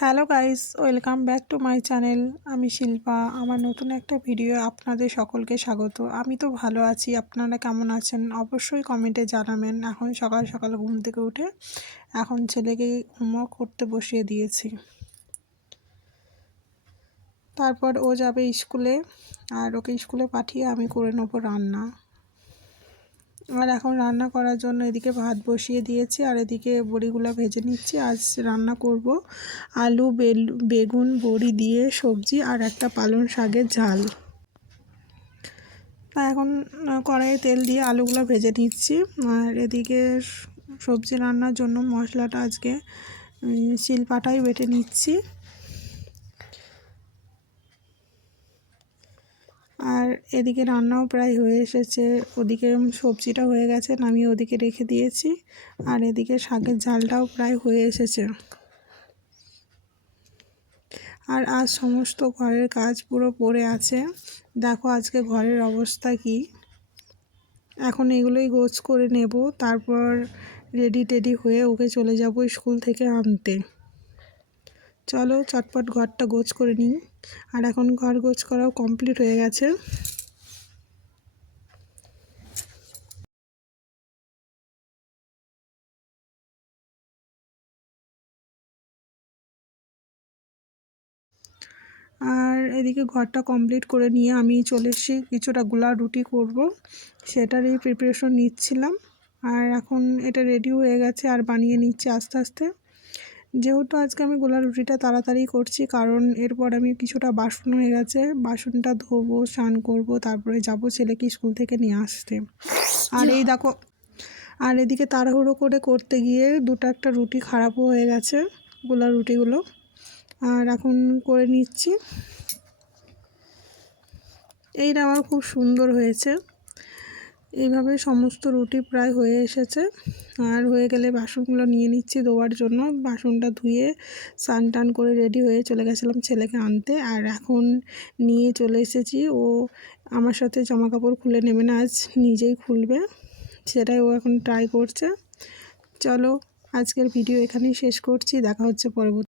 Hello guys, welcome back to my channel. আমি শিল্পা। আমার নতুন একটা ভিডিও আপনাদের সকলকে স্বাগত। আমি তো ভালো আছি, আপনারা কেমন আছেন অবশ্যই কমেন্টে জানাবেন। এখন সকাল সকাল ঘুম থেকে উঠে এখন ছেলেকে হোমওয়ার্ক করতে বসিয়ে দিয়েছি। তারপর ও যাবে স্কুলে, আর ওকে স্কুলে পাঠিয়ে আমি করে নেবো রান্না। আর এখন রান্না করার জন্য এদিকে ভাত বসিয়ে দিয়েছি, আর এদিকে বড়িগুলো ভেজে নিচ্ছি। আজ রান্না করব আলু বেগুন বড়ি দিয়ে সবজি আর একটা পালং শাকের ঝাল। এখন কড়াইয়ে তেল দিয়ে আলুগুলো ভেজে নিচ্ছি। আর এদিকে সবজি রান্নার জন্য মশলাটা আজকে শিলপাটাই বেটে নিচ্ছি। আর এদিকে রান্নাও প্রায় হয়ে এসেছে, ওদিকে সবজিটা হয়ে গেছে, নামিয়ে ওদিকে রেখে দিয়েছি। আর এদিকে শাকের ঝালটাও প্রায় হয়ে এসেছে। আর আজ সমস্ত ঘরের কাজ পুরো পড়ে আছে। দেখো আজকে ঘরের অবস্থা কি। এখন এগুলোই গোছ করে নেব, তারপর রেডি হয়ে ওকে চলে যাব স্কুল থেকে আনতে। চলো চটপট ঘরটা গোছ করে নিই। আর এখন ঘর গোছ করাও কমপ্লিট হয়ে গেছে। আর এদিকে ঘরটা কমপ্লিট করে নিয়ে আমি চলে এসেছি কিছুটা গোলা রুটি করব, সেটারই প্রিপারেশন নিচ্ছিলাম। আর এখন এটা রেডি হয়ে গেছে আর বানিয়ে নিচ্ছি আস্তে আস্তে। যেহেতু আজকে আমি গোলা রুটিটা তাড়াতাড়ি করছি, কারণ এরপর আমি কিছুটা বাসন হয়ে গেছে, বাসনটা ধোবো, স্নান করব, তারপরে যাব ছেলেকে স্কুল থেকে নিয়ে আসতে। আর এই দেখো, আর এদিকে তাড়াহুড়ো করে করতে গিয়ে একটা রুটি খারাপও হয়ে গেছে, গোলা রুটিগুলো। আর এখন করে নিচ্ছি। এইটা আমার খুব সুন্দর হয়েছে। এইভাবে সমস্ত রুটি প্রায় হয়ে এসেছে। আর হয়ে গেলে বাসনগুলো নিয়ে নিচ্ছি ধোয়ার জন্য। বাসনটা ধুয়ে স্নান টান করে রেডি হয়ে চলে গেছিলাম ছেলেকে আনতে। আর এখন নিয়ে চলে এসেছি, ও আমার সাথে জামা কাপড় খুলে নেবে না, আজ নিজেই খুলবে, সেটাই ও এখন ট্রাই করছে। চলো আজকের ভিডিও এখানেই শেষ করছি, দেখা হচ্ছে পরবর্তী।